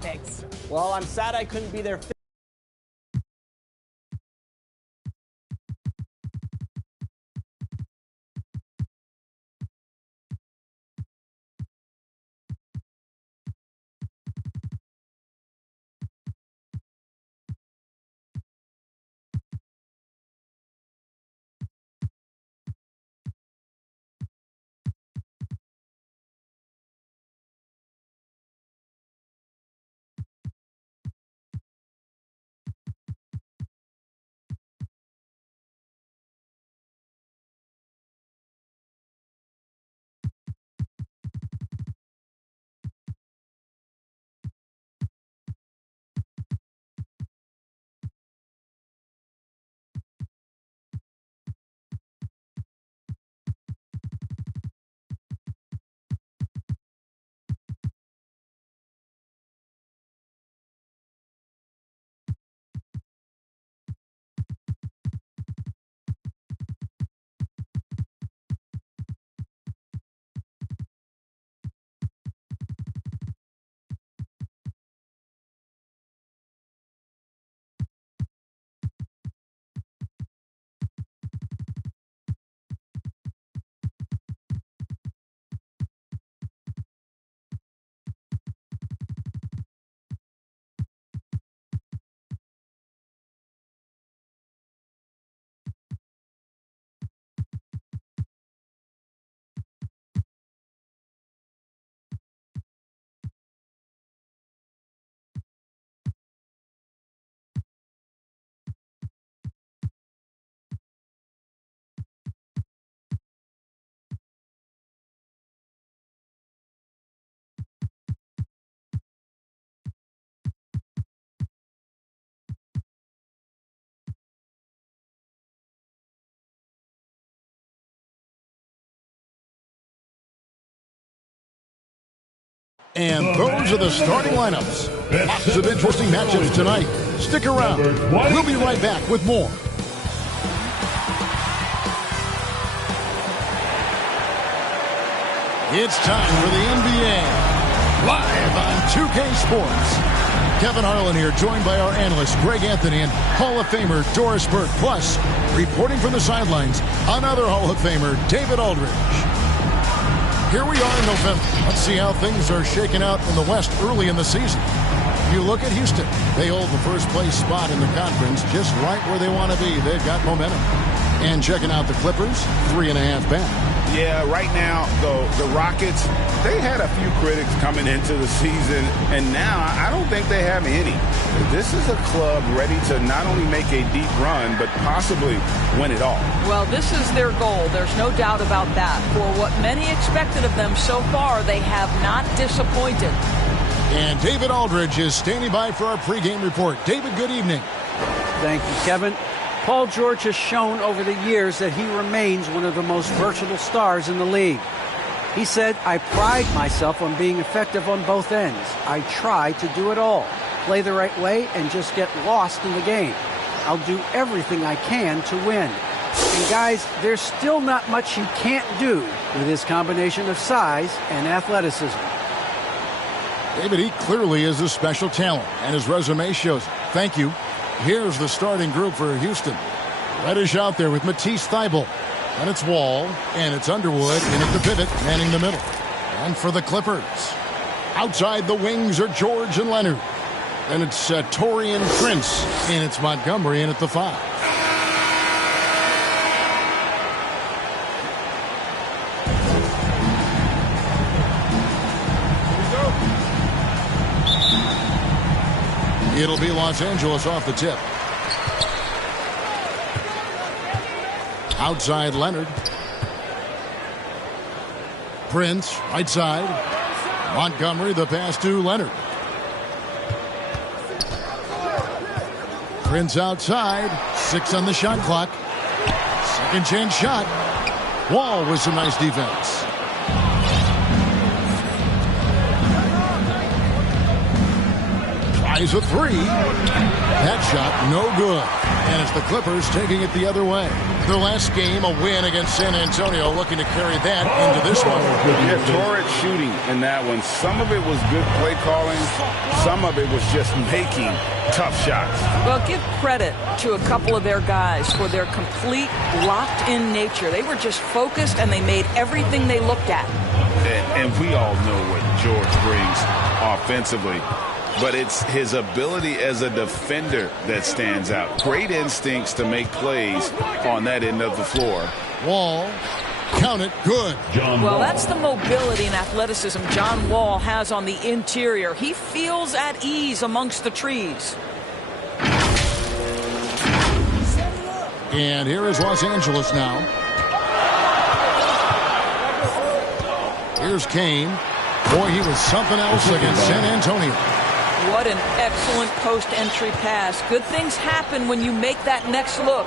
Thanks. Well, I'm sad I couldn't be there. And those are the starting lineups. Lots of interesting matchups tonight. Stick around. We'll be right back with more. It's time for the NBA. Live on 2K Sports. Kevin Harlan here, joined by our analyst Greg Anthony and Hall of Famer Doris Burke. Plus, reporting from the sidelines, another Hall of Famer, David Aldridge. Here we are in November. Let's see how things are shaking out in the West early in the season. You look at Houston. They hold the first place spot in the conference just right where they want to be. They've got momentum. And checking out the Clippers, 3.5 back. Yeah, right now, the Rockets, they had a few critics coming into the season, and now I don't think they have any. This is a club ready to not only make a deep run, but possibly win it all. Well, this is their goal. There's no doubt about that. For what many expected of them so far, they have not disappointed. And David Aldridge is standing by for our pregame report. David, good evening. Thank you, Kevin. Paul George has shown over the years that he remains one of the most versatile stars in the league. He said, "I pride myself on being effective on both ends. I try to do it all, play the right way, and just get lost in the game. I'll do everything I can to win." And guys, there's still not much he can't do with his combination of size and athleticism. David, he clearly is a special talent, and his resume shows it. Thank you. Here's the starting group for Houston. Reddish out there with Matisse Thybulle. And it's Wall, and it's Underwood in at the pivot, manning the middle. And for the Clippers, outside the wings are George and Leonard. And it's Taurean Prince, and it's Montgomery in at the 5. It'll be Los Angeles off the tip. Outside Leonard. Prince, right side. Montgomery, the pass to Leonard. Prince outside. 6 on the shot clock. Second chance shot. Wall with some nice defense. Tries a three. That shot no good. And it's the Clippers taking it the other way. Their last game, a win against San Antonio, looking to carry that into this one. Yeah, torrid shooting in that one. Some of it was good play calling. Some of it was just making tough shots. Well, give credit to a couple of their guys for their complete locked-in nature. They were just focused, and they made everything they looked at. And we all know what George brings offensively. But it's his ability as a defender that stands out. Great instincts to make plays on that end of the floor. Wall, count it, good. Well, that's the mobility and athleticism John Wall has on the interior. He feels at ease amongst the trees. And here is Los Angeles now. Here's Kane. Boy, he was something else against San Antonio. What an excellent post-entry pass. Good things happen when you make that next look.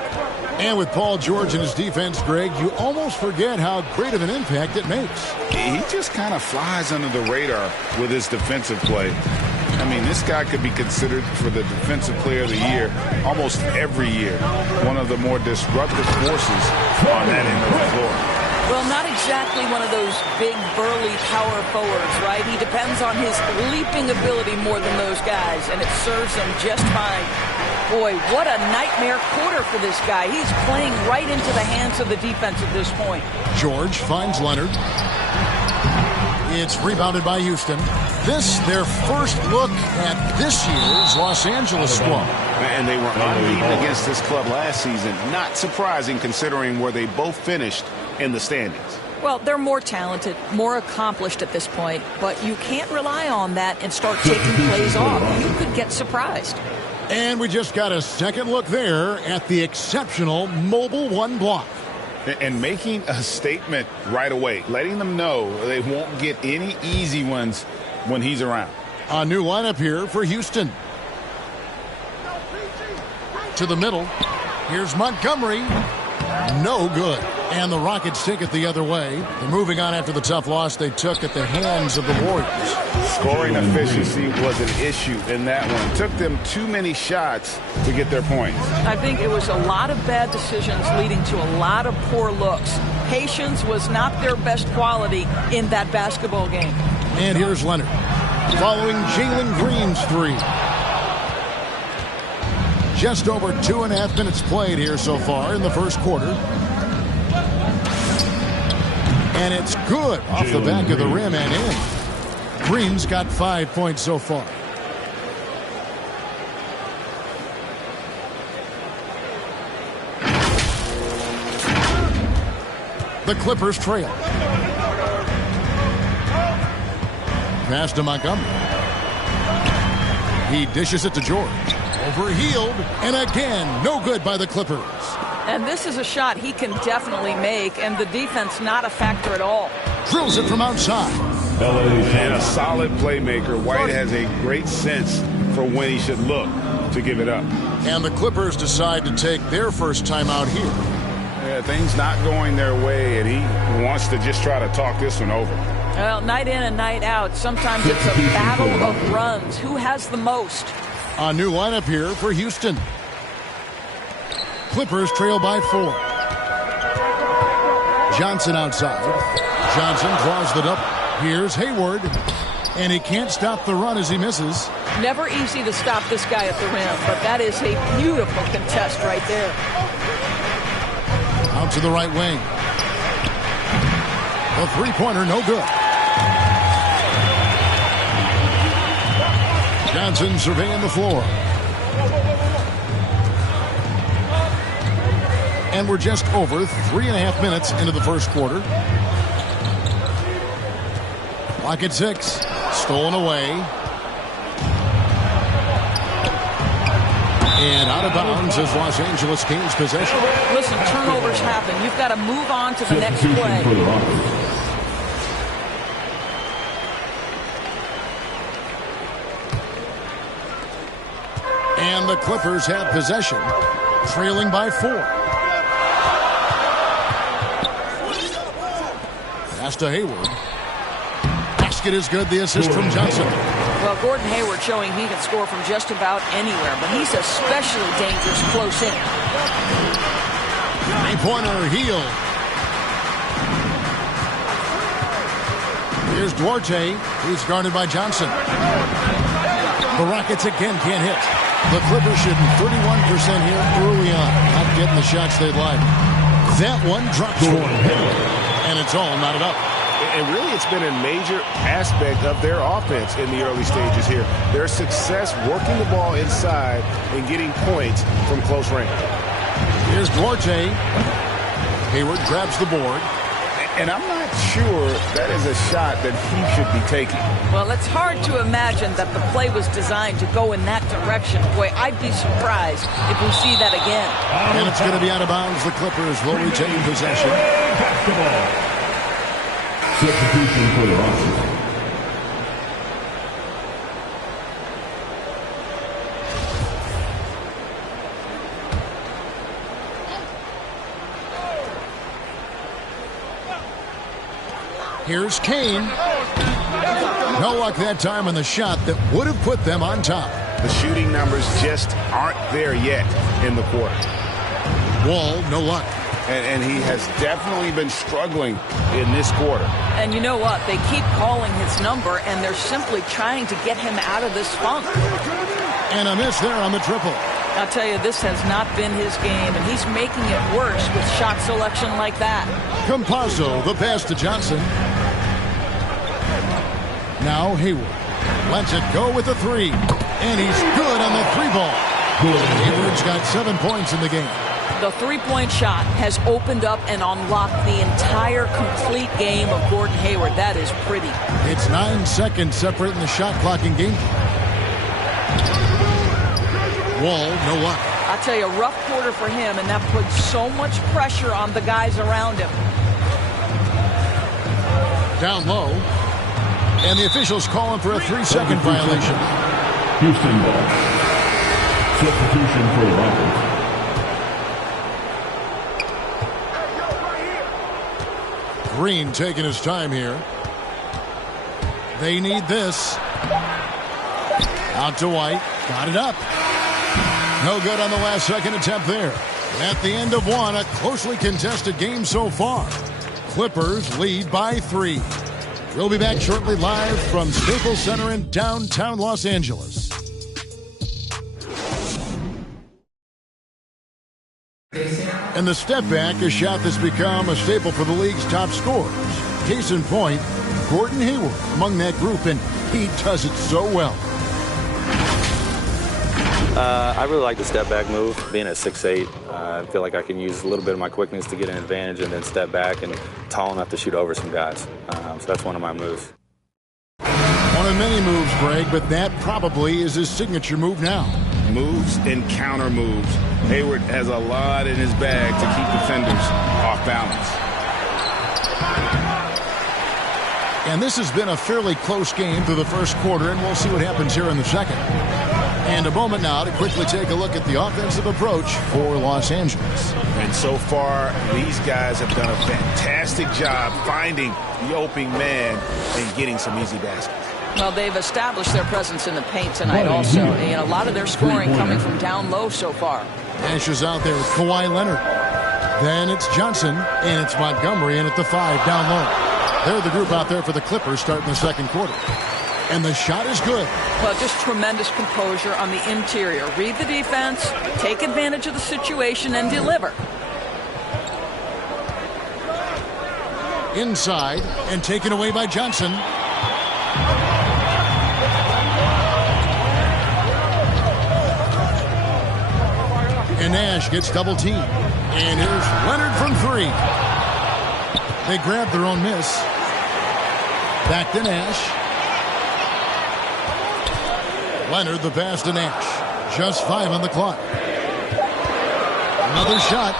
And with Paul George and his defense, Greg, you almost forget how great of an impact it makes. He just kind of flies under the radar with his defensive play. I mean, this guy could be considered for the Defensive Player of the Year almost every year. One of the more disruptive forces on that end of the floor. Well, not exactly one of those big, burly power forwards, right? He depends on his leaping ability more than those guys, and it serves him just fine. Boy, what a nightmare quarter for this guy. He's playing right into the hands of the defense at this point. George finds Leonard. It's rebounded by Houston. This, their first look at this year's Los Angeles squad. And they were unbeaten against this club last season. Not surprising considering where they both finished in the standings. Well, they're more talented, more accomplished at this point, but you can't rely on that and start taking plays off. You could get surprised. And we just got a second look there at the exceptional mobile one block. And making a statement right away, letting them know they won't get any easy ones when he's around. A new lineup here for Houston. To the middle. Here's Montgomery. No good. And the Rockets take it the other way. They're moving on after the tough loss they took at the hands of the Warriors. Scoring efficiency was an issue in that one. Took them too many shots to get their points. I think it was a lot of bad decisions leading to a lot of poor looks. Patience was not their best quality in that basketball game. And here's Leonard. Following Jalen Green's three. Just over 2.5 minutes played here so far in the first quarter. And it's good off the back of the rim and in. Green's got 5 points so far. The Clippers trail. Pass to Montgomery. He dishes it to George. Overhealed, and again, no good by the Clippers. And this is a shot he can definitely make, and the defense not a factor at all. Drills it from outside. And a solid playmaker. White has a great sense for when he should look to give it up. And the Clippers decide to take their first time out here. Yeah, things not going their way, and he wants to just try to talk this one over. Well, night in and night out, sometimes it's a battle of runs. Who has the most? A new lineup here for Houston. Clippers trail by 4. Johnson outside. Johnson draws the double. Here's Hayward. And he can't stop the run as he misses. Never easy to stop this guy at the rim, but that is a beautiful contest right there. Out to the right wing. The three-pointer, no good. Johnson surveying the floor. And we're just over 3.5 minutes into the first quarter. Clock at 6. Stolen away. And out of bounds is Los Angeles Kings possession. Listen, turnovers happen. You've got to move on to the next play. And the Clippers have possession, trailing by 4. Pass to Hayward. Basket is good. The assist from Johnson. Well, Gordon Hayward showing he can score from just about anywhere, but he's especially dangerous close in. Three-pointer, Heel. Here's Duarte. He's guarded by Johnson. The Rockets again can't hit. The Clippers shooting 31% here early on. Not getting the shots they'd like. That one drops for him. And it's all knotted up. And really, it's been a major aspect of their offense in the early stages here. Their success working the ball inside and getting points from close range. Here's Duarte. Hayward grabs the board. And I'm not sure that is a shot that he should be taking. Well, it's hard to imagine that the play was designed to go in that direction. Boy, I'd be surprised if we see that again. And it's going to be out of bounds. The Clippers will retain possession. Basketball. Substitution for the Rockets. Here's Kane. No luck that time on the shot that would have put them on top. The shooting numbers just aren't there yet in the quarter. Wall, no luck. And he has definitely been struggling in this quarter. And you know what? They keep calling his number, and they're simply trying to get him out of this funk. And a miss there on the triple. I'll tell you, this has not been his game, and he's making it worse with shot selection like that. Campazzo, the pass to Johnson. Now Hayward lets it go with a three. And he's good on the three ball. Hayward's got 7 points in the game. The three-point shot has opened up and unlocked the entire complete game of Gordon Hayward. That is pretty. It's 9 seconds separating the shot clock and game. Wall, no luck. I'll tell you, a rough quarter for him, and that puts so much pressure on the guys around him. Down low. And the officials calling for a 3-second violation. Houston ball. Substitution for the Rockets. Green taking his time here. They need this. Out to White. Got it up. No good on the last second attempt there. At the end of one, a closely contested game so far. Clippers lead by 3. We'll be back shortly live from Staples Center in downtown Los Angeles. And the step back, a shot that's become a staple for the league's top scorers. Case in point, Gordon Hayward among that group, and he does it so well. I really like the step back move. Being at 6'8", I feel like I can use a little bit of my quickness to get an advantage and then step back and tall enough to shoot over some guys. So that's one of my moves. One of many moves, Greg, but that probably is his signature move now. Moves and counter moves. Hayward has a lot in his bag to keep defenders off balance. And this has been a fairly close game through the first quarter, and we'll see what happens here in the second. And a moment now to quickly take a look at the offensive approach for Los Angeles. And so far, these guys have done a fantastic job finding the opening man and getting some easy baskets. Well, they've established their presence in the paint tonight also. And a lot of their scoring coming from down low so far. Nash is out there with Kawhi Leonard. Then it's Johnson, and it's Montgomery in at the 5 down low. They're the group out there for the Clippers starting the second quarter. And the shot is good. Well, just tremendous composure on the interior. Read the defense, take advantage of the situation, and deliver. Inside, and taken away by Johnson. And Nash gets double teamed. And here's Leonard from 3. They grab their own miss. Back to Nash. Leonard the pass to Nash. Just 5 on the clock. Another shot.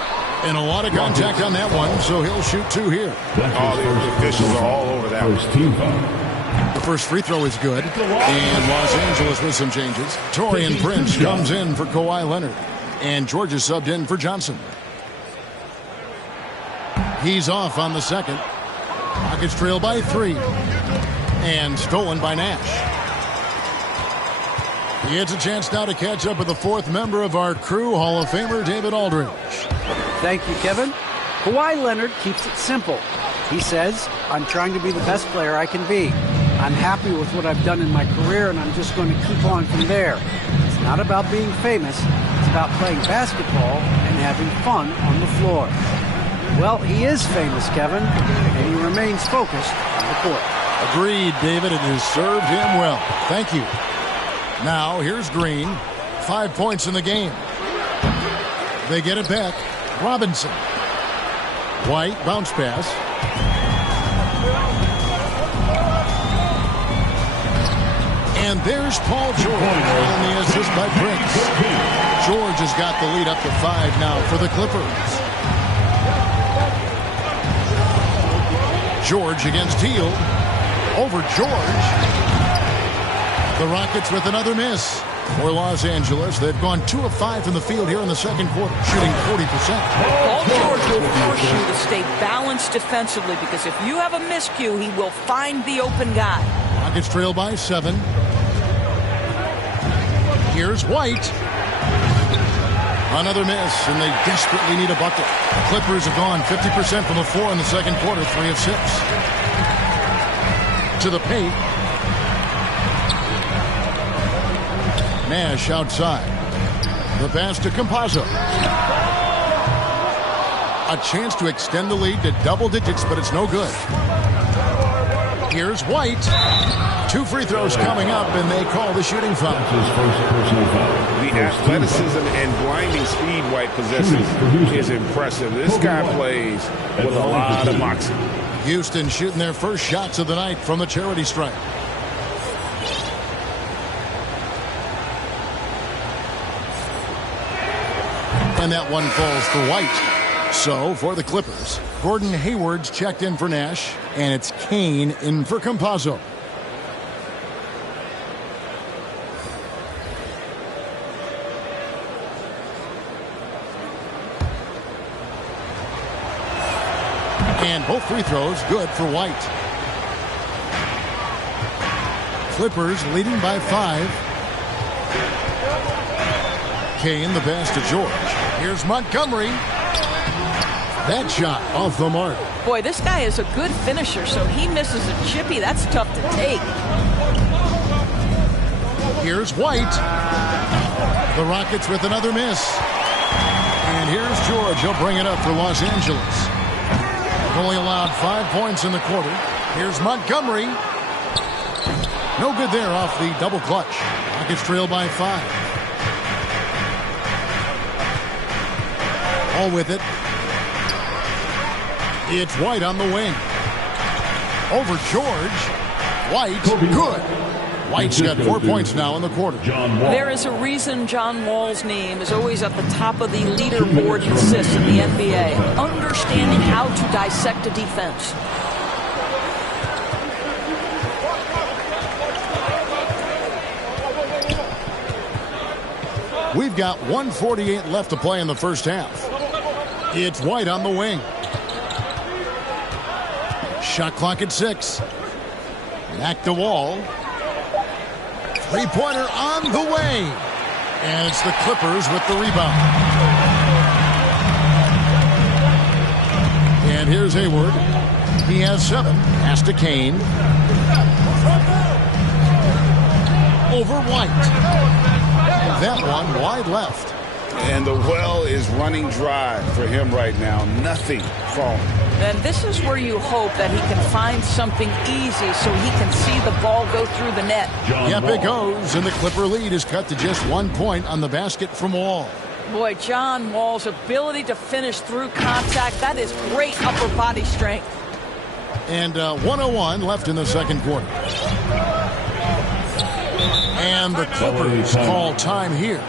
And a lot of contact on that one, so he'll shoot 2 here. All the officials are all over that. First team foul. The first free throw is good. And Los Angeles with some changes. Torian Prince comes in for Kawhi Leonard. And George is subbed in for Johnson. He's off on the second. Rockets trail by 3. And stolen by Nash. He gets a chance now to catch up with the 4th member of our crew, Hall of Famer David Aldridge. Thank you, Kevin. Kawhi Leonard keeps it simple. He says, I'm trying to be the best player I can be. I'm happy with what I've done in my career, and I'm just going to keep on from there. It's not about being famous. It's about playing basketball and having fun on the floor. Well, he is famous, Kevin, and he remains focused on the court. Agreed, David. It has served him well. Thank you. Now, here's Green. 5 points in the game. They get it back. Robinson. White, bounce pass. And there's Paul George on the assist by Prince. George has got the lead up to 5 now for the Clippers. George against Teal. Over George. The Rockets with another miss. For Los Angeles, they've gone 2 of 5 from the field here in the second quarter, shooting 40%. Paul George will force you to stay balanced defensively because if you have a miscue, he will find the open guy. Rockets trail by 7. Here's White. Another miss, and they desperately need a bucket. The Clippers have gone 50% from the floor in the second quarter, 3 of 6. To the paint. Nash outside. The pass to Campazzo. A chance to extend the lead to double digits, but it's no good. Here's White. 2 free throws coming up, and they call the shooting foul. The athleticism and blinding speed White possesses is impressive. This guy plays with a lot of moxie. Houston shooting their first shots of the night from the charity stripe. And that one falls for White. So, for the Clippers, Gordon Hayward's checked in for Nash, and it's Kane in for Campazzo. And both free throws good for White. Clippers leading by 5. Kane the pass to George. Here's Montgomery. That shot off the mark. Boy, this guy is a good finisher, so he misses a chippy. That's tough to take. Here's White. The Rockets with another miss. And here's George. He'll bring it up for Los Angeles. Only allowed 5 points in the quarter. Here's Montgomery. No good there off the double clutch. Rockets trail by 5. All with it. It's White on the wing. Over George. White, good. White's got 4 points now in the quarter. There is a reason John Wall's name is always at the top of the leaderboard in assists in the NBA. Understanding how to dissect a defense. We've got 1:48 left to play in the first half. It's White on the wing. Shot clock at 6. Back to Wall. Three-pointer on the way. And it's the Clippers with the rebound. And here's Hayward. He has 7. Pass to Kane. Over White. That one wide left. And the well is running dry for him right now. Nothing falling. And this is where you hope that he can find something easy so he can see the ball go through the net. Yep, it goes. And the Clipper lead is cut to just 1 point on the basket from Wall. Boy, John Wall's ability to finish through contact, that is great upper body strength. And 1:01 left in the second quarter. And the Clippers call time here.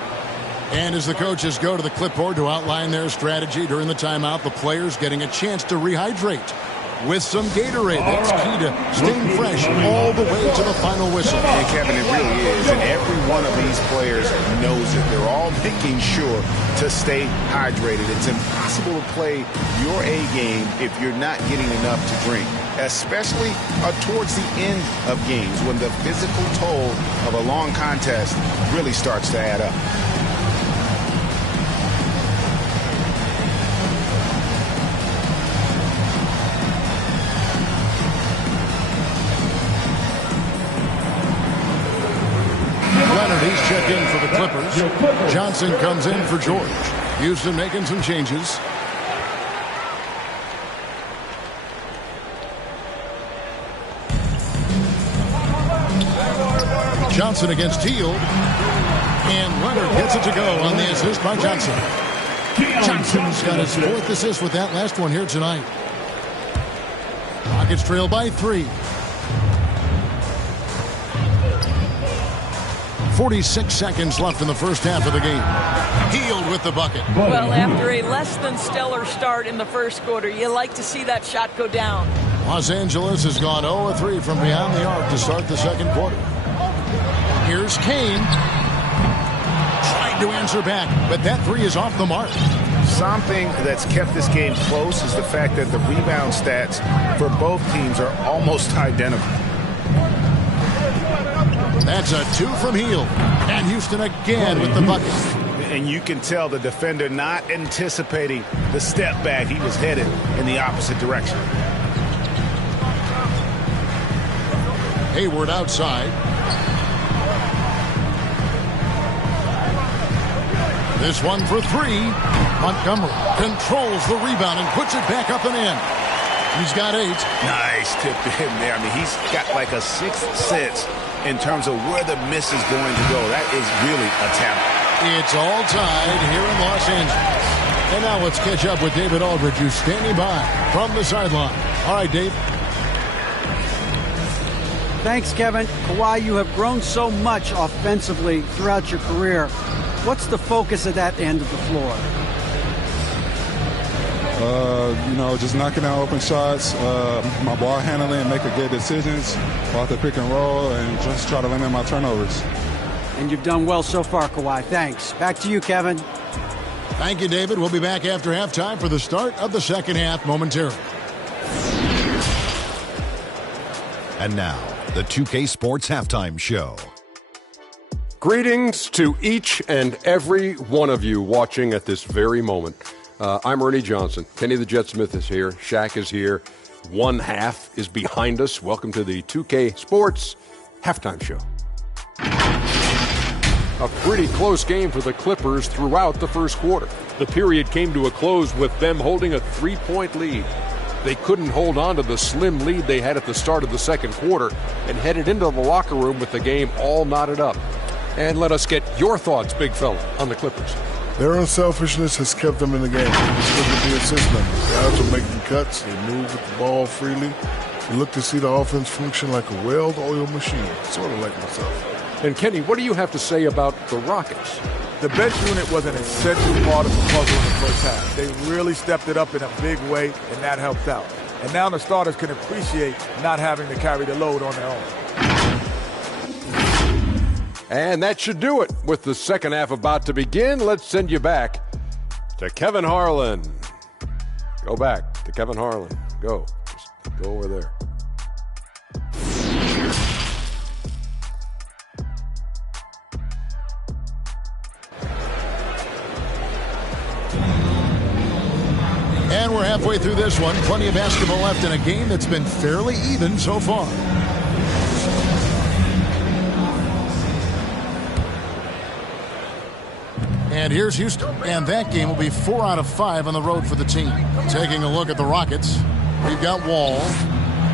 And as the coaches go to the clipboard to outline their strategy during the timeout, the players getting a chance to rehydrate with some Gatorade. That's key to staying fresh all the way to the final whistle. And Kevin, it really is. And every one of these players knows it. They're all making sure to stay hydrated. It's impossible to play your A game if you're not getting enough to drink. especially towards the end of games when the physical toll of a long contest really starts to add up. He's checked in for the Clippers. Johnson comes in for George. Houston making some changes. Johnson against Teal. And Leonard gets it to go on the assist by Johnson. Johnson's got his 4th assist with that last one here tonight. Rockets trail by 3. 46 seconds left in the first half of the game. Healed with the bucket. Well, after a less than stellar start in the first quarter, you like to see that shot go down. Los Angeles has gone 0-3 from beyond the arc to start the second quarter. Here's Kane. Trying to answer back, but that 3 is off the mark. Something that's kept this game close is the fact that the rebound stats for both teams are almost identical. That's a 2 from Heel. And Houston again with the bucket. And you can tell the defender not anticipating the step back. He was headed in the opposite direction. Hayward outside. This one for 3. Montgomery controls the rebound and puts it back up and in. He's got 8. Nice tip in there. I mean, he's got like a 6th sense in terms of where the miss is going to go. That is really a talent. It's all tied here in Los Angeles. And now let's catch up with David Aldridge, who's standing by from the sideline. All right, Dave. Thanks, Kevin. Kawhi, you have grown so much offensively throughout your career. What's the focus of that end of the floor? Just knocking out open shots, my ball handling, making good decisions off the pick and roll, and just try to limit my turnovers. And you've done well so far, Kawhi. Thanks. Back to you, Kevin. Thank you, David. We'll be back after halftime for the start of the second half momentarily. And now, the 2K Sports Halftime Show. Greetings to each and every one of you watching at this very moment. I'm Ernie Johnson. Kenny the Jet Smith is here. Shaq is here. One half is behind us. Welcome to the 2K Sports Halftime Show. A pretty close game for the Clippers throughout the first quarter. The period came to a close with them holding a 3-point lead. They couldn't hold on to the slim lead they had at the start of the second quarter and headed into the locker room with the game all knotted up. And let us get your thoughts, big fella, on the Clippers. Their unselfishness has kept them in the game. Just look at the assist numbers. Guys are making cuts. They move with the ball freely. You look to see the offense function like a well-oiled machine, sort of like myself. And Kenny, what do you have to say about the Rockets? The bench unit was an essential part of the puzzle in the first half. They really stepped it up in a big way, and that helped out. And now the starters can appreciate not having to carry the load on their own. And that should do it. With the second half about to begin, let's send you back to Kevin Harlan. Go back to Kevin Harlan. Go. Just go over there. And we're halfway through this one. Plenty of basketball left in a game that's been fairly even so far. And here's Houston. And that game will be 4 out of 5 on the road for the team. Taking a look at the Rockets, we've got Wall.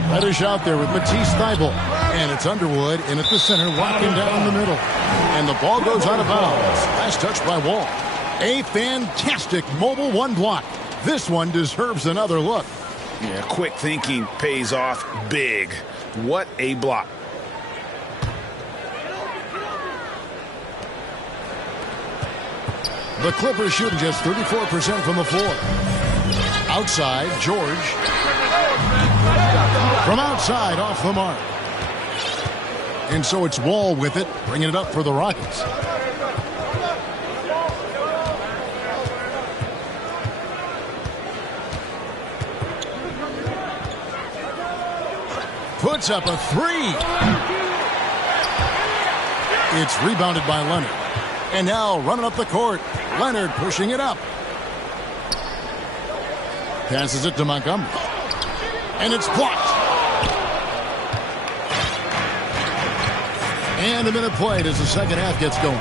Reddish out there with Matisse Thybulle. And it's Underwood in at the center, locking down the middle. And the ball goes out of bounds. Last touch by Wall. A fantastic mobile one block. This one deserves another look. Yeah, quick thinking pays off big. What a block. The Clippers shooting just 34% from the floor. Outside, George. From outside, off the mark. And so it's Wall with it, bringing it up for the Rockets. puts up a three. It's rebounded by Leonard. And now running up the court. Leonard pushing it up. Passes it to Montgomery. And it's blocked. And a minute played as the second half gets going.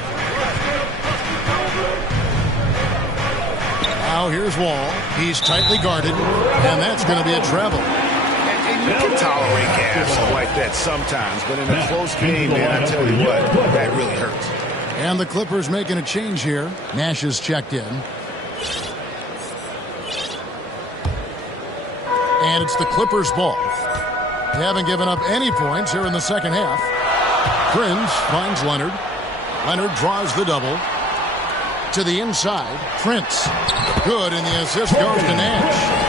Now here's Wall. He's tightly guarded. And that's going to be a travel. And you can tolerate gaps like that sometimes. But in a close game, man, I tell you what, that really hurts. And the Clippers making a change here. Nash is checked in. And it's the Clippers' ball. They haven't given up any points here in the second half. Prince finds Leonard. Leonard draws the double. To the inside. Prince. Good, and the assist goes to Nash.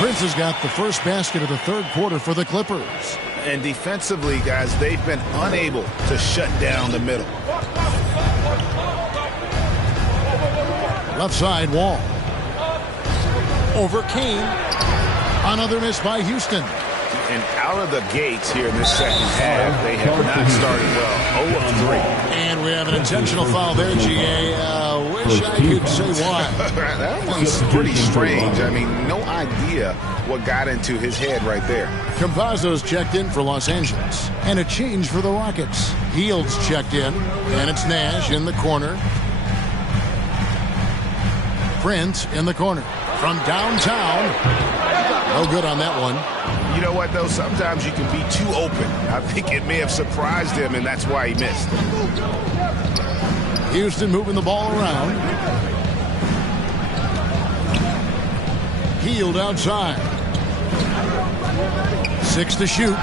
Prince has got the first basket of the third quarter for the Clippers. And defensively, guys, they've been unable to shut down the middle. Left side, Wall. Over Kane. Another miss by Houston. And out of the gates here in this second half, they have not started well. 0 of 3. And we have an intentional foul there, GA. Wish I could say why. That one's pretty strange. I mean, no idea what got into his head right there. Campazzo's checked in for Los Angeles. And a change for the Rockets. Hield's checked in. And it's Nash in the corner. Prince in the corner. From downtown. No good on that one. You know what, though? Sometimes you can be too open. I think it may have surprised him, and that's why he missed. Houston moving the ball around. Hield outside. 6 to shoot.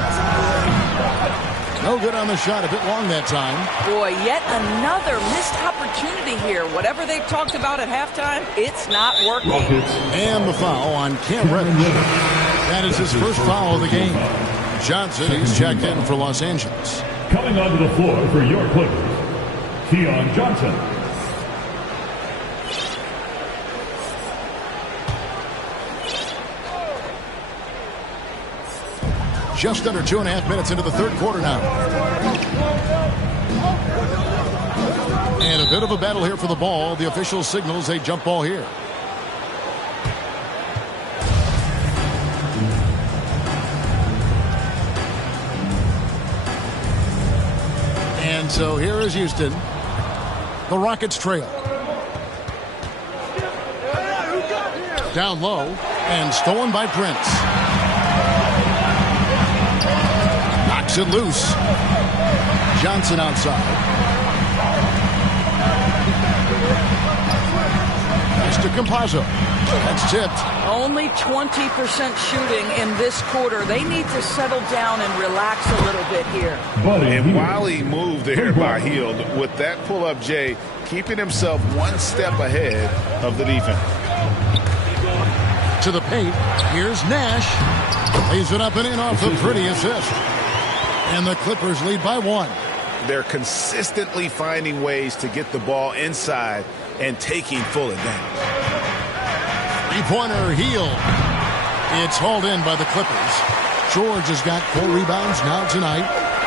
No good on the shot. A bit long that time. Boy, yet another missed opportunity here. Whatever they talked about at halftime, it's not working. And the foul on Cam Reddish. That is his first foul of the game. Johnson, he's checked in for Los Angeles. Coming onto the floor for your Clippers, Keon Johnson. Just under 2.5 minutes into the third quarter now. And a bit of a battle here for the ball. The official signals a jump ball here. And so here is Houston. The Rockets trail. Down low and stolen by Prince. Knocks it loose. Johnson outside. Pass to Campazzo. That's tipped. Only 20% shooting in this quarter. They need to settle down and relax a little bit here. And while he moved there by Hield, with that pull-up, Jay, keeping himself one step ahead of the defense. To the paint. Here's Nash. Lays it up and in off the pretty assist. And the Clippers lead by 1. They're consistently finding ways to get the ball inside and taking full advantage. Three-pointer, Hield. It's hauled in by the Clippers. George has got 4 rebounds now tonight.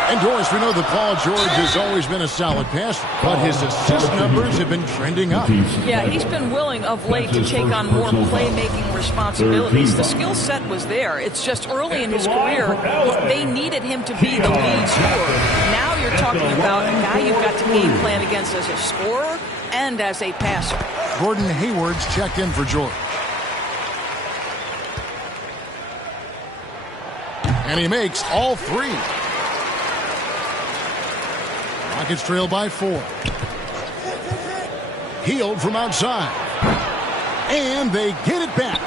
And Doris, we know that Paul George has always been a solid passer, but his assist numbers have been trending up. Yeah, he's been willing of late to take on more playmaking responsibilities. The skill set was there. It's just early in his career, they needed him to be the lead scorer. Now you're talking about a guy you've got to game plan against as a scorer and as a passer. Gordon Hayward's checked in for George. And he makes all 3. Rockets trail by 4. Hield from outside. And they get it back.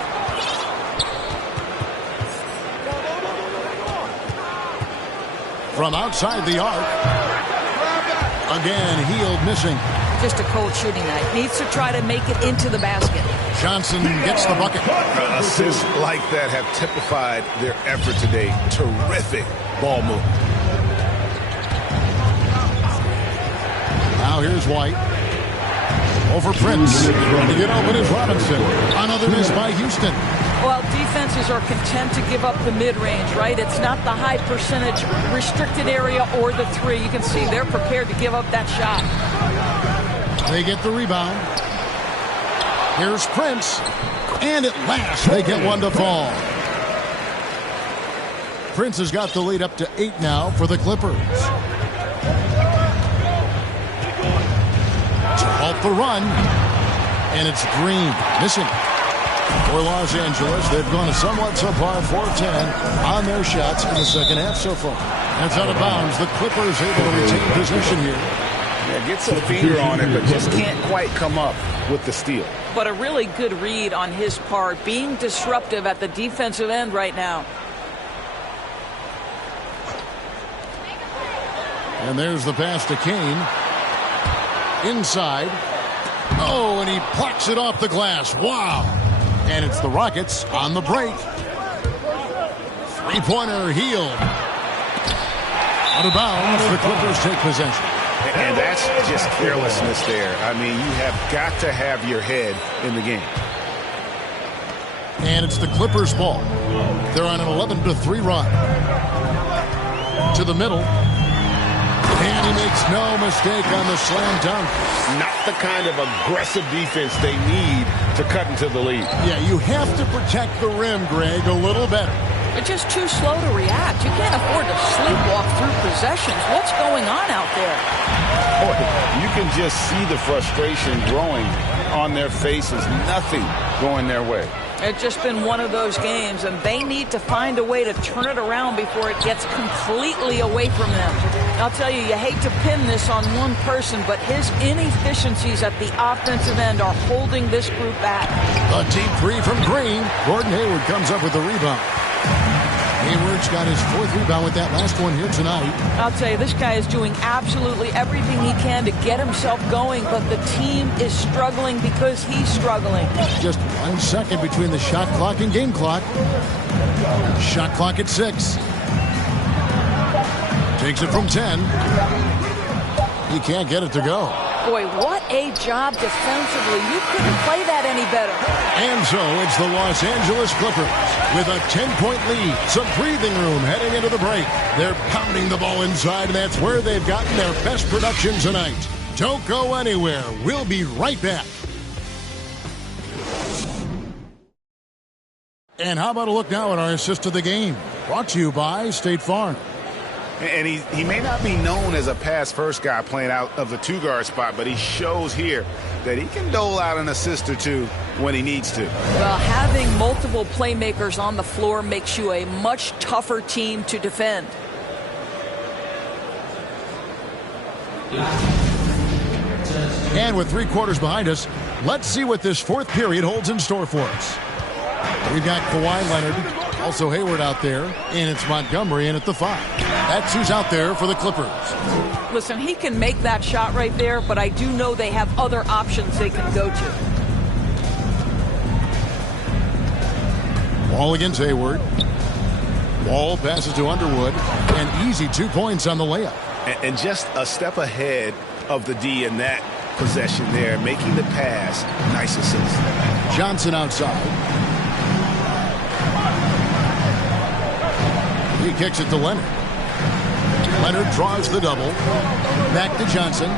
From outside the arc. Again, Hield missing. Just a cold shooting night. Needs to try to make it into the basket. Johnson gets the bucket. Assists like that have typified their effort today. Terrific ball movement. Now here's White. Over Prince. Trying to get open is Robinson. Another miss by Houston. Well, defenses are content to give up the mid-range, right? It's not the high percentage restricted area or the three. You can see they're prepared to give up that shot. They get the rebound. Here's Prince. And at last, they get one to fall. Prince has got the lead up to 8 now for the Clippers. To halt the run. And it's Green missing. For Los Angeles, they've gone somewhat subpar 4-10 on their shots in the second half so far. That's out of bounds. The Clippers able to retain possession here. Yeah, gets a finger on it, but just can't quite come up with the steal. But a really good read on his part, being disruptive at the defensive end right now. And there's the pass to Kane. Inside. Oh, and he plucks it off the glass. Wow. And it's the Rockets on the break. Three-pointer healed. Out of bounds, the Clippers take possession. And that's just carelessness there. I mean, you have got to have your head in the game. And it's the Clippers' ball. They're on an 11-3 run. To the middle. And he makes no mistake on the slam dunk. Not the kind of aggressive defense they need to cut into the lead. Yeah, you have to protect the rim, Greg, a little better. They're just too slow to react. You can't afford to sleepwalk through possessions. What's going on out there? Boy, you can just see the frustration growing on their faces. Nothing going their way. It's just been one of those games, and they need to find a way to turn it around before it gets completely away from them. I'll tell you, you hate to pin this on one person, but his inefficiencies at the offensive end are holding this group back. A deep three from Green. Gordon Hayward comes up with the rebound. Hayward's got his 4th rebound with that last one here tonight. I'll tell you, this guy is doing absolutely everything he can to get himself going, but the team is struggling because he's struggling. Just 1 second between the shot clock and game clock. Shot clock at 6. Takes it from 10. He can't get it to go. Boy, what a job defensively. You couldn't play that any better. And so it's the Los Angeles Clippers with a 10-point lead. Some breathing room heading into the break. They're pounding the ball inside, and that's where they've gotten their best production tonight. Don't go anywhere. We'll be right back. And how about a look now at our assist of the game? Brought to you by State Farm. And he may not be known as a pass-first guy playing out of the 2-guard spot, but he shows here that he can dole out an assist or two when he needs to. Well, having multiple playmakers on the floor makes you a much tougher team to defend. And with 3 quarters behind us, let's see what this 4th period holds in store for us. We've got Kawhi Leonard, also Hayward out there, and it's Montgomery in at the 5. That's who's out there for the Clippers. Listen, he can make that shot right there, but I do know they have other options they can go to. Wall against Hayward. Wall passes to Underwood. And easy 2 points on the layup. And just a step ahead of the D in that possession there, making the pass. Nice assist. Johnson outside. He kicks it to Leonard. Leonard draws the double. Back to Johnson.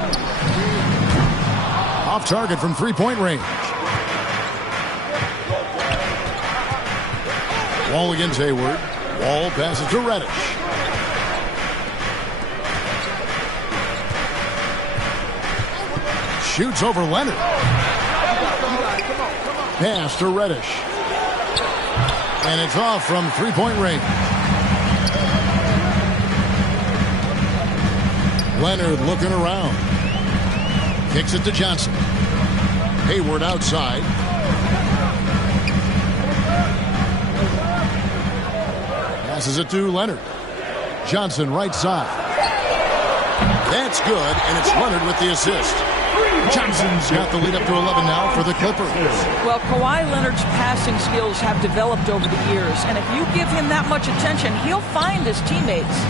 Off target from 3-point range. Wall against Hayward. Wall passes to Reddish. Shoots over Leonard. Pass to Reddish. And it's off from 3-point range. Leonard looking around. Kicks it to Johnson. Hayward outside. Passes it to Leonard. Johnson right side. That's good, and it's Leonard with the assist. Johnson's got the lead up to 11 now for the Clippers. Well, Kawhi Leonard's passing skills have developed over the years, and if you give him that much attention, he'll find his teammates.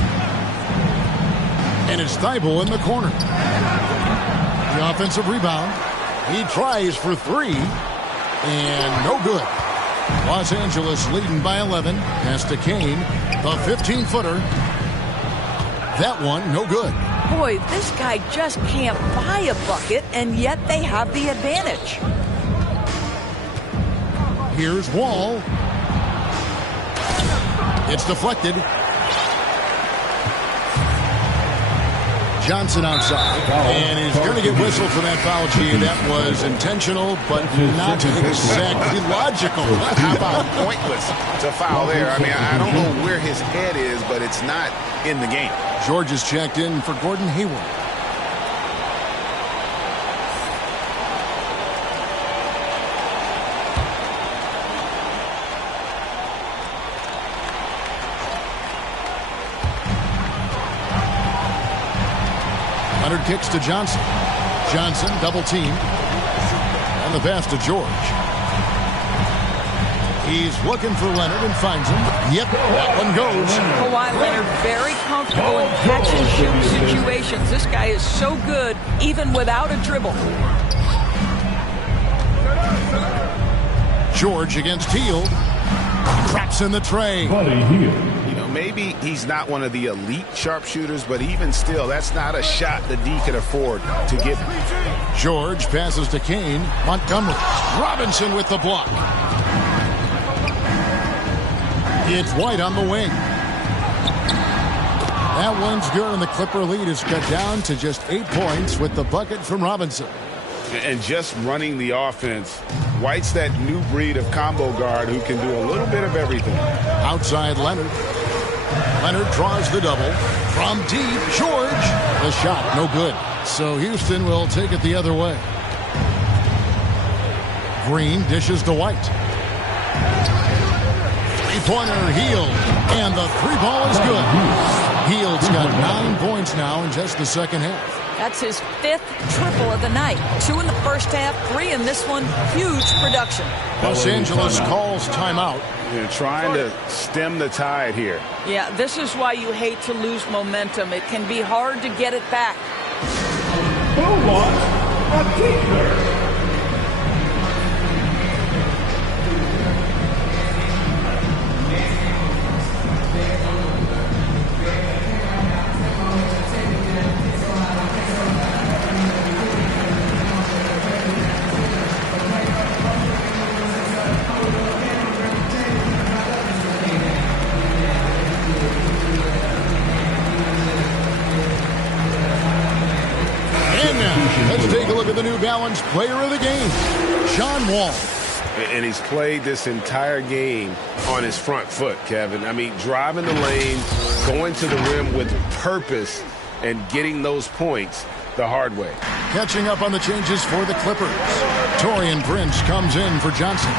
And it's Thibault in the corner. The offensive rebound. He tries for 3. And no good. Los Angeles leading by 11. Pass to Kane. The 15-footer. That one, no good. Boy, this guy just can't buy a bucket, and yet they have the advantage. Here's Wall. It's deflected. Johnson outside. And he's going to get whistled for that foul, G. That was intentional, but not exactly logical. How about pointless to foul there? I mean, I don't know where his head is, but it's not in the game. George is checked in for Gordon Hayward. Leonard kicks to Johnson. Johnson double team. And the pass to George. He's looking for Leonard and finds him. Yep, that one goes. Kawhi Leonard very comfortable in catch and shoot situations. This guy is so good even without a dribble. George against Hield. Traps in the tray. You know, maybe he's not one of the elite sharpshooters, but even still, that's not a shot the D can afford to give him. George passes to Kane. Montgomery. Robinson with the block. It's White on the wing. That one's good, and the Clipper lead is cut down to just 8 points with the bucket from Robinson. And just running the offense, White's that new breed of combo guard who can do a little bit of everything. Outside Leonard. Leonard draws the double. From deep, George. The shot, no good. So Houston will take it the other way. Green dishes to White. Three-pointer, Hield. And the three ball is good. Hield's got 9 points now in just the second half. That's his 5th triple of the night. 2 in the first half, 3 in this one. Huge production. Los Angeles calls timeout. They're trying to stem the tide here. Yeah, this is why you hate to lose momentum. It can be hard to get it back. Who wants a t-shirt? Let's take a look at the New Balance player of the game, John Wall. And he's played this entire game on his front foot, Kevin. I mean, driving the lane, going to the rim with purpose, and getting those points the hard way. Catching up on the changes for the Clippers. Taurean Prince comes in for Johnson.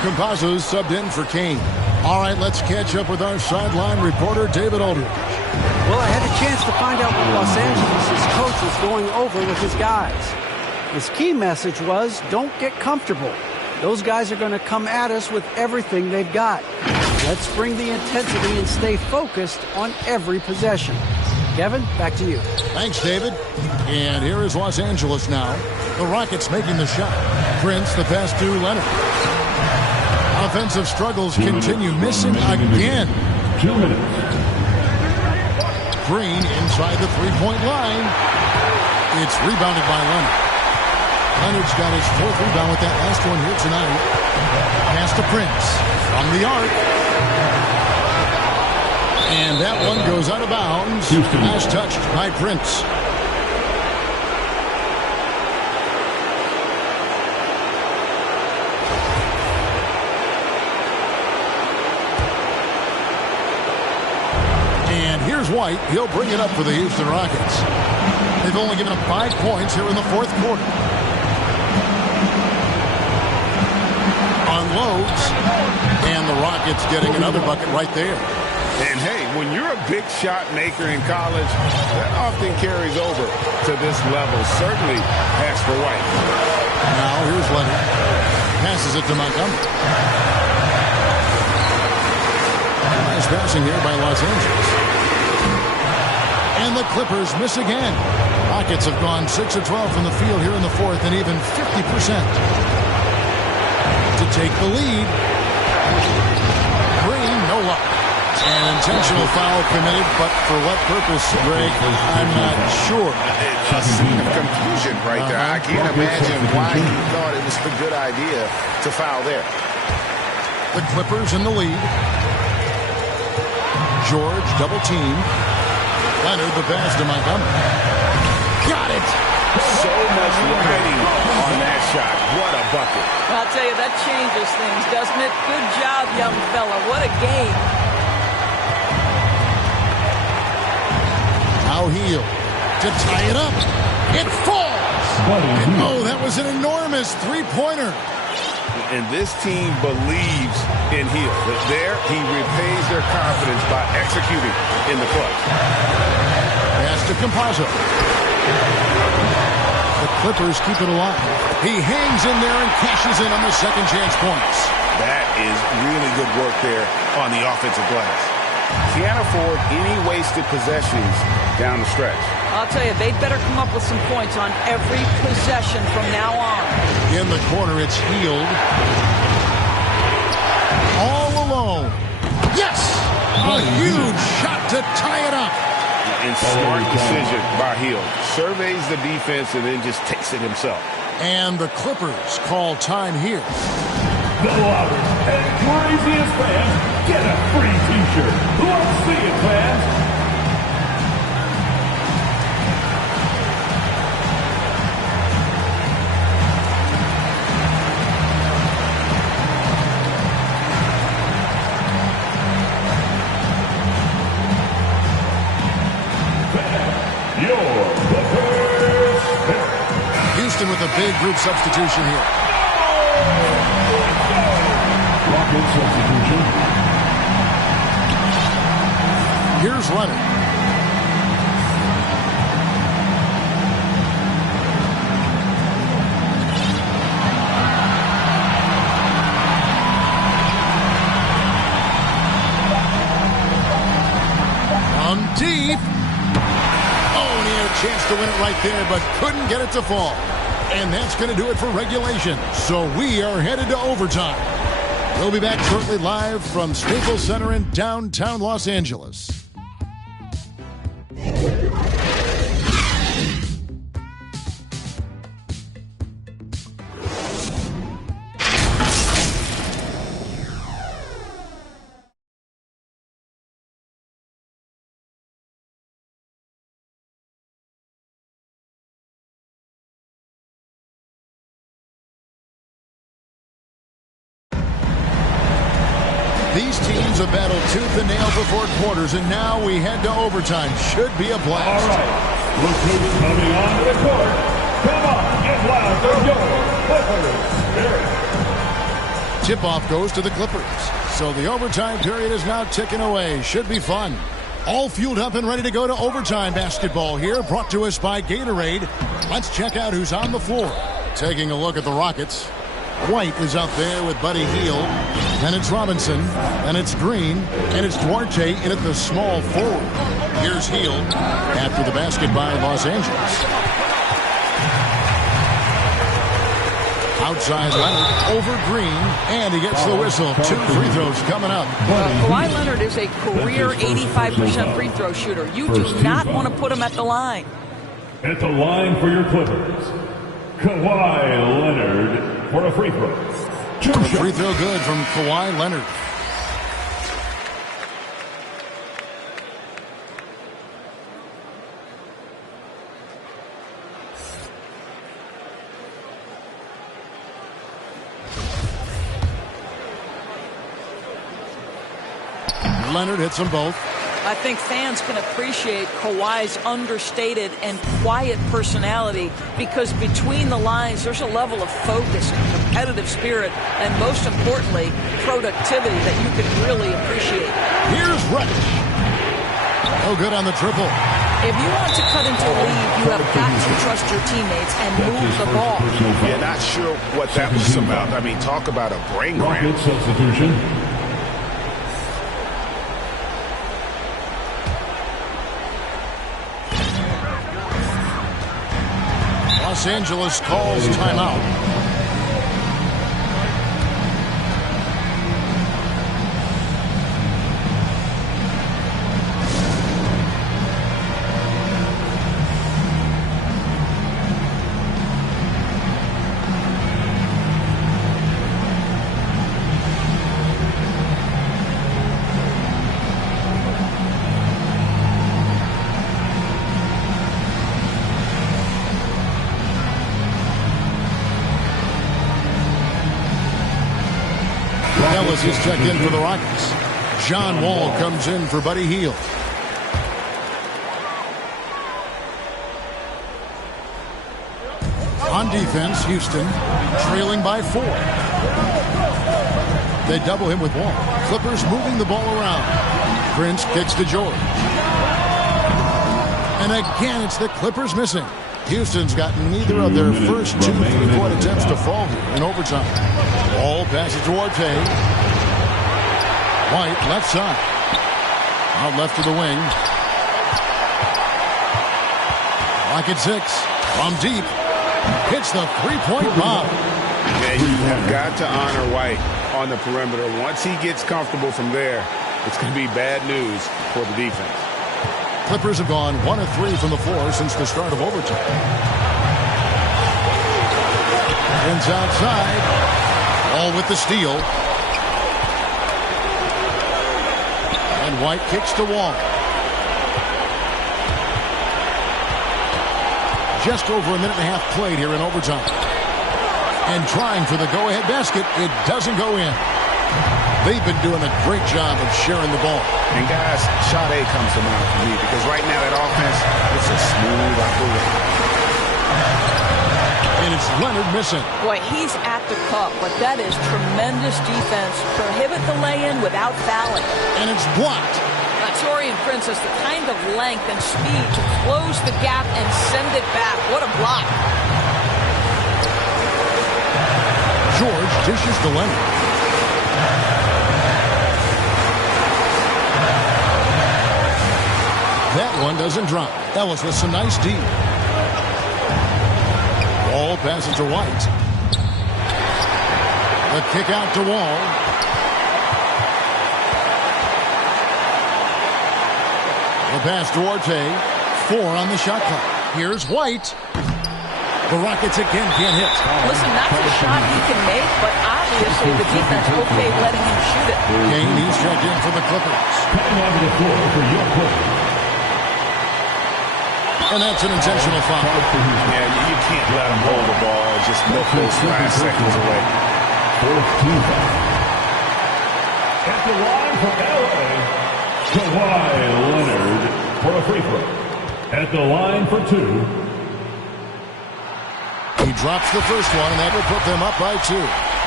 Campazzo's subbed in for Kane. All right, let's catch up with our sideline reporter, David Aldridge. Well, I had a chance to find out what Los Angeles' coach was going over with his guys. His key message was, don't get comfortable. Those guys are going to come at us with everything they've got. Let's bring the intensity and stay focused on every possession. Kevin, back to you. Thanks, David. And here is Los Angeles now. The Rockets making the shot. Prince, the pass to Leonard. Offensive struggles continue. Missing again. 2 minutes. Green inside the three-point line. It's rebounded by Leonard. Leonard's got his 4th rebound with that last one here tonight. Pass to Prince from the arc. And that one goes out of bounds. As touched by Prince. White, he'll bring it up for the Houston Rockets. They've only given up 5 points here in the 4th quarter. Unloads, and the Rockets getting another bucket right there. And hey, when you're a big shot maker in college, that often carries over to this level. Certainly pass for White. Now here's Leonard. Passes it to Montgomery. Nice passing here by Los Angeles. And the Clippers miss again. Rockets have gone 6 of 12 from the field here in the 4th and even 50% to take the lead. Green, no luck. An intentional foul committed, but for what purpose, Greg, I'm not sure. It's a scene of confusion right there. I can't imagine why he thought it was a good idea to foul there. The Clippers in the lead. George double team. Leonard the pass to Mygm. Got it! So much riding on that shot. What a bucket. I'll tell you, that changes things, doesn't it? Good job, young fella. What a game. Now Hield to tie it up. It falls. And, oh, that was an enormous three-pointer. And this team believes in Hield. There, he repays their confidence by executing in the clutch. Pass to Composo. The Clippers keep it alive. He hangs in there and cashes in on the second chance points. That is really good work there on the offensive glass. Can't afford any wasted possessions down the stretch. I'll tell you, they'd better come up with some points on every possession from now on. In the corner, it's Hield. All alone. Yes! A huge shot to tie it up. And smart decision by Hield. Surveys the defense and then just takes it himself. And the Clippers call time here. The loudest and craziest fans get a free t-shirt. Let's see it, fans. Houston with a big group substitution here. Rocket substitution. Here's Leonard. From deep. Oh, and he had a chance to win it right there, but couldn't get it to fall. And that's going to do it for regulation. So we are headed to overtime. We'll be back shortly live from Staples Center in downtown Los Angeles. These teams have battled tooth and nail for 4 quarters, and now we head to overtime. Should be a blast. All right, look who's coming onto the court. Come on, get loud for your Clippers. Tip-off goes to the Clippers. So the overtime period is now ticking away. Should be fun. All fueled up and ready to go to overtime basketball here, brought to us by Gatorade. Let's check out who's on the floor. Taking a look at the Rockets. White is out there with Buddy Hield. Then it's Robinson. Then it's Green. And it's Duarte in at the small forward. Here's Hield after the basket by Los Angeles. Outside Leonard over Green. And he gets the whistle. 2 free throws coming up. Kawhi Leonard is a career 85% free throw shooter. You do not want to put him at the line. At the line for your Clippers, Kawhi Leonard for a free throw. Free throw good from Kawhi Leonard. Leonard hits them both. I think fans can appreciate Kawhi's understated and quiet personality because between the lines, there's a level of focus and competitive spirit, and most importantly, productivity that you can really appreciate. Here's Reddish. No good on the triple. If you want to cut into a lead, you have got to trust your teammates and move the ball. Yeah, not sure what that was about. I mean, talk about a brain cramp. Substitution. Los Angeles calls timeout. Ellis is checked in for the Rockets. John Wall comes in for Buddy Hield. On defense, Houston trailing by 4. They double him with Wall. Clippers moving the ball around. Prince kicks to George. And again, it's the Clippers missing. Houston's got neither of their first 2 3-point attempts to fall here in overtime. Ball passes toward Tay. White, left side. Out left to the wing. Rocket 6. From deep. Hits the 3-point bomb. And you have got to honor White on the perimeter. Once he gets comfortable from there, it's going to be bad news for the defense. Clippers have gone 1 of 3 from the floor since the start of overtime. Ends outside. All with the steal. And White kicks to Wall. Just over a minute and a half played here in overtime. And trying for the go-ahead basket, it doesn't go in. They've been doing a great job of sharing the ball. And guys, shot A comes to mind for me because right now that offense, it's a smooth operation. And it's Leonard missing. Boy, he's at the cup, but that is tremendous defense. Prohibit the lay-in without fouling. And it's blocked. Torian Prince has the kind of length and speed to close the gap and send it back. What a block. George dishes to Leonard. That one doesn't drop. Ellis with some nice D. Wall passes to White. The kick out to Wall. The pass to Orte. 4 on the shot clock. Here's White. The Rockets again can't hit. Listen, that's a shot he can make, but obviously the defense okay letting him shoot it. Kane, he's checked in for the Clippers. Coming onto the floor for your Clippers. And that's an intentional foul. Yeah, you can't let him hold the ball. Just milk those last seconds away. 14 foul. At the line for LA, Kawhi Leonard for a free throw. At the line for 2. He drops the first one, and that will put them up by 2.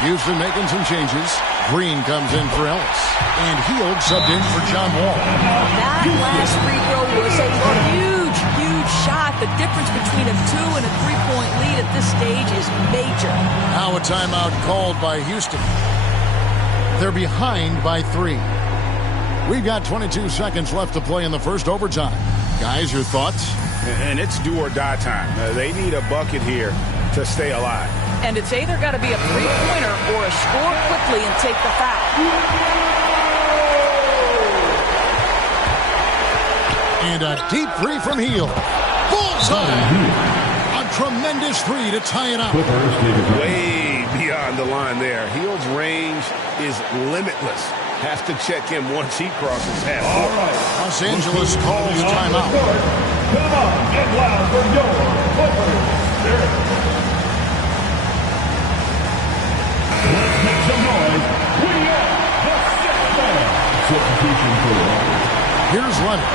Houston making some changes. Green comes in for Ellis. And Hield subbed in for John Wall. That last free throw was a huge, huge shot. The difference between a 2 and a 3-point lead at this stage is major. Now a timeout called by Houston. They're behind by 3. We've got 22 seconds left to play in the first overtime. Guys, your thoughts? And it's do or die time. They need a bucket here to stay alive. And it's either got to be a three-pointer or a score quickly and take the foul. And a deep 3 from Hield. Bullseye! A tremendous 3 to tie it up. Way beyond the line there. Hield's range is limitless. Has to check him once he crosses half. All right. Los Angeles calls timeout. Come on, get loud for your Clippers. Let's make some noise. We are the 6th man. Substitution for Leonard. Here's Leonard.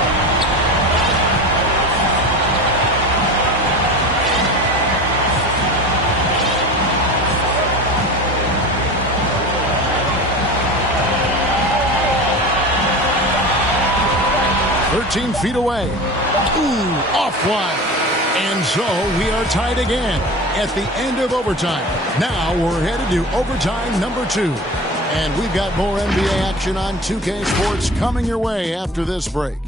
"13 feet away. Ooh, off wide. And so we are tied again at the end of overtime. Now we're headed to overtime number 2. And we've got more NBA action on 2K Sports coming your way after this break.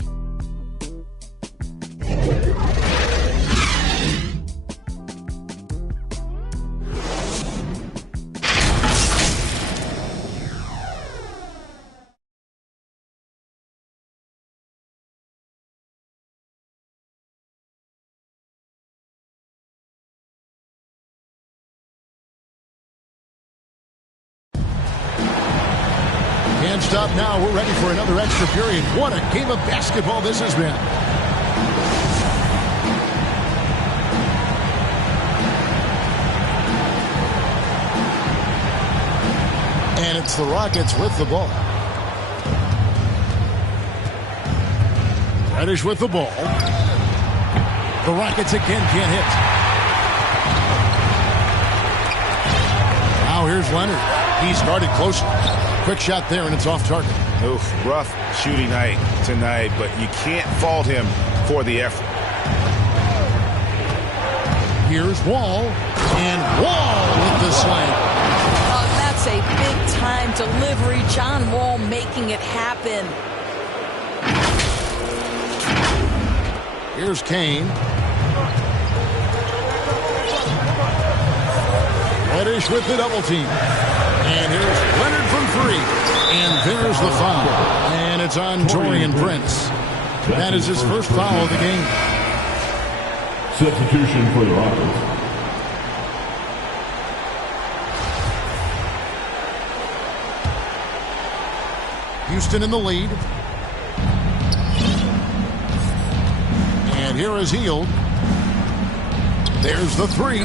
Can't stop now. We're ready for another extra period. What a game of basketball this has been. And it's the Rockets with the ball. Reddish with the ball. The Rockets again can't hit. Now here's Leonard. He started closer. Quick shot there, and it's off target. Oof, rough shooting night tonight, but you can't fault him for the effort. Here's Wall, and Wall with the slam. That's a big-time delivery. John Wall making it happen. Here's Kane. Reddish with the double team. And here's Leonard from three. And there's the foul. And it's on Taurean Prince. That is his first foul of the game. Substitution for the Rockets. Houston in the lead. And here is Hield. There's the three.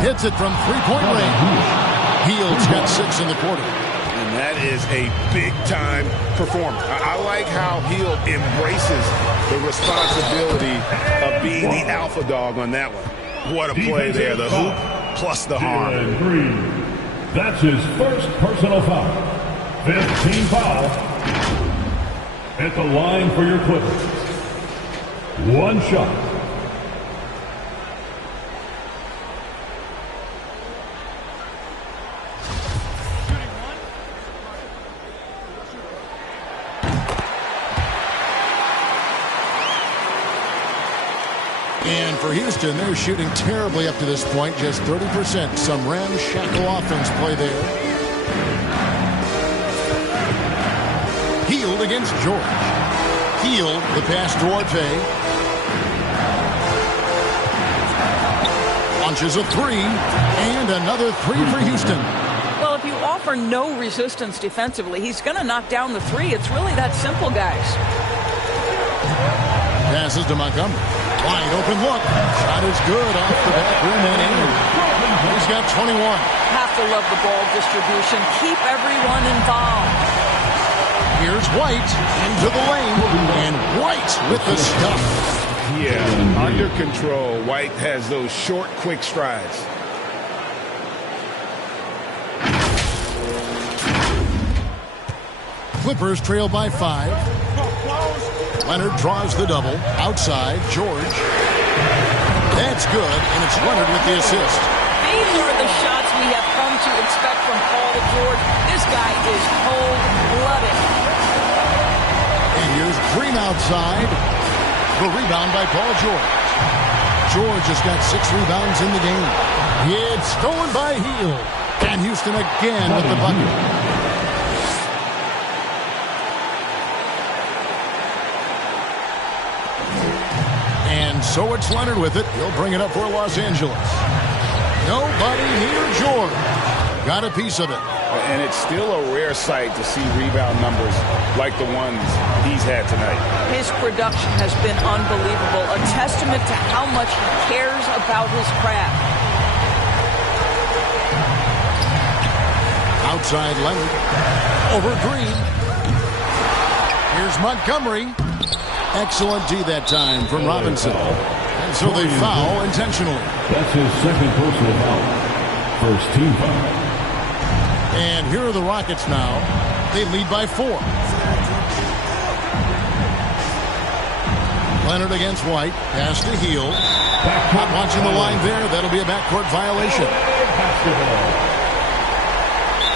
Hits it from three-point range. Hield's got 6 in the quarter. And that is a big-time performance. I like how Hield embraces the responsibility of being the alpha dog on that one. What a play there. The hoop plus the harm. That's his first personal foul. 15 foul. At the line for your Clippers. One shot. And for Houston, they're shooting terribly up to this point, just 30%. Some ramshackle offense play there. Hield against George. Hield, the pass to Orte. Launches a three, and another three for Houston. Well, if you offer no resistance defensively, he's going to knock down the three. It's really that simple, guys. Passes to Montgomery. Wide open look. Shot is good off the back rim and in. He's got 21. Have to love the ball distribution. Keep everyone involved. Here's White into the lane. And White with the stuff. Yeah, under control. White has those short, quick strides. Clippers trail by 5. Leonard draws the double. Outside, George. That's good, and it's Leonard with the assist. These are the shots we have come to expect from Paul George. This guy is cold-blooded. And here's Green outside. The rebound by Paul George. George has got 6 rebounds in the game. It's stolen by Hield. And Houston again with the bucket. And so it's Leonard with it. He'll bring it up for Los Angeles. Nobody near George. Got a piece of it. And it's still a rare sight to see rebound numbers like the ones he's had tonight. His production has been unbelievable. A testament to how much he cares about his craft. Outside Leonard. Over Green. Here's Montgomery. Excellent D that time from Robinson. And so they foul intentionally. That's his second personal foul. First team foul. And here are the Rockets now. They lead by 4. Leonard against White. Pass to Hield. Not watching the line there. That'll be a backcourt violation.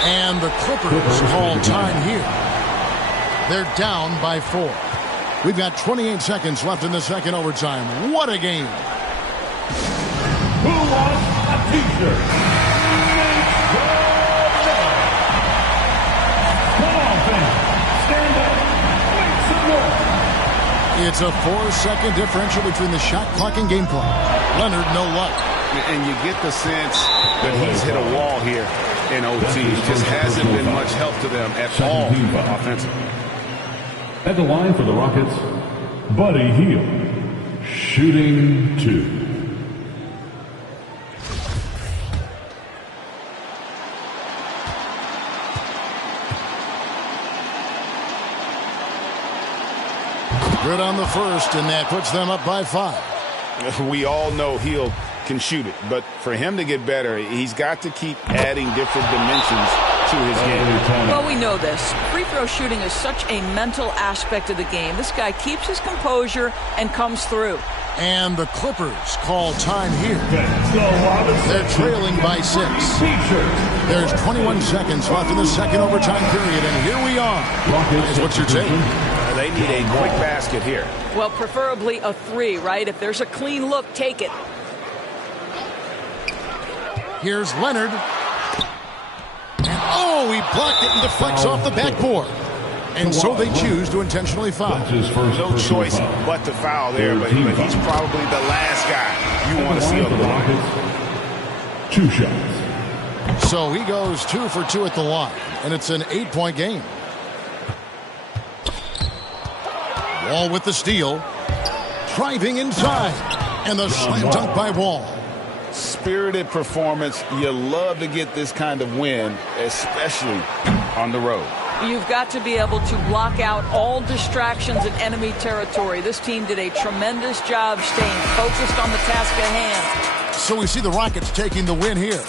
And the Clippers call time here. They're down by 4. We've got 28 seconds left in the second overtime. What a game. Who wants a t-shirt? Come on, fans. Stand up. Make some noise. It's a 4-second differential between the shot clock and game clock. Leonard, no luck. And you get the sense that he's hit a wall here in OT. Just hasn't been much help to them at all offensively. At the line for the Rockets, Buddy Hield, shooting 2. Good on the first, and that puts them up by 5. We all know Hield can shoot it, but for him to get better, he's got to keep adding different dimensions to his game. Well, we know this. Free throw shooting is such a mental aspect of the game. This guy keeps his composure and comes through. And the Clippers call time here. They're trailing by 6. There's 21 seconds left in the second overtime period, and here we are. What's your take? They need a quick basket here. Well, preferably a 3, right? If there's a clean look, take it. Here's Leonard. And he blocked it and deflects off the backboard. And so they choose to intentionally foul. No choice but to foul there, but he's probably the last guy you want to see on the line. 2 shots. So he goes 2 for 2 at the line, and it's an 8-point game. Wall with the steal. Driving inside. And the slam dunk by Wall. Spirited performance. You love to get this kind of win, especially on the road. You've got to be able to block out all distractions in enemy territory. This team did a tremendous job staying focused on the task at hand. So we see the Rockets taking the win here.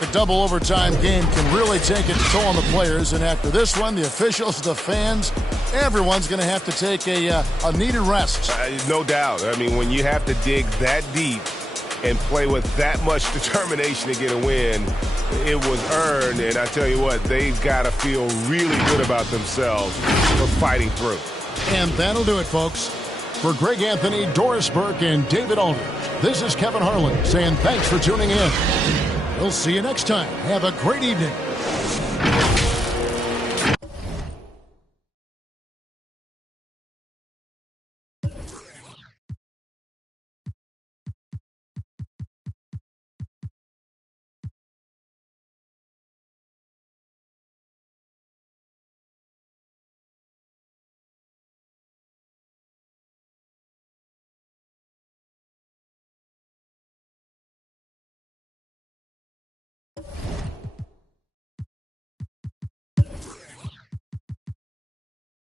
The double overtime game can really take its toll on the players, and after this one, the officials, the fans, everyone's going to have to take a needed rest. No doubt. I mean, when you have to dig that deep and play with that much determination to get a win, it was earned, and I tell you what, they've got to feel really good about themselves for fighting through. And that'll do it, folks. For Greg Anthony, Doris Burke, and David Aldridge, this is Kevin Harlan saying thanks for tuning in. We'll see you next time. Have a great evening.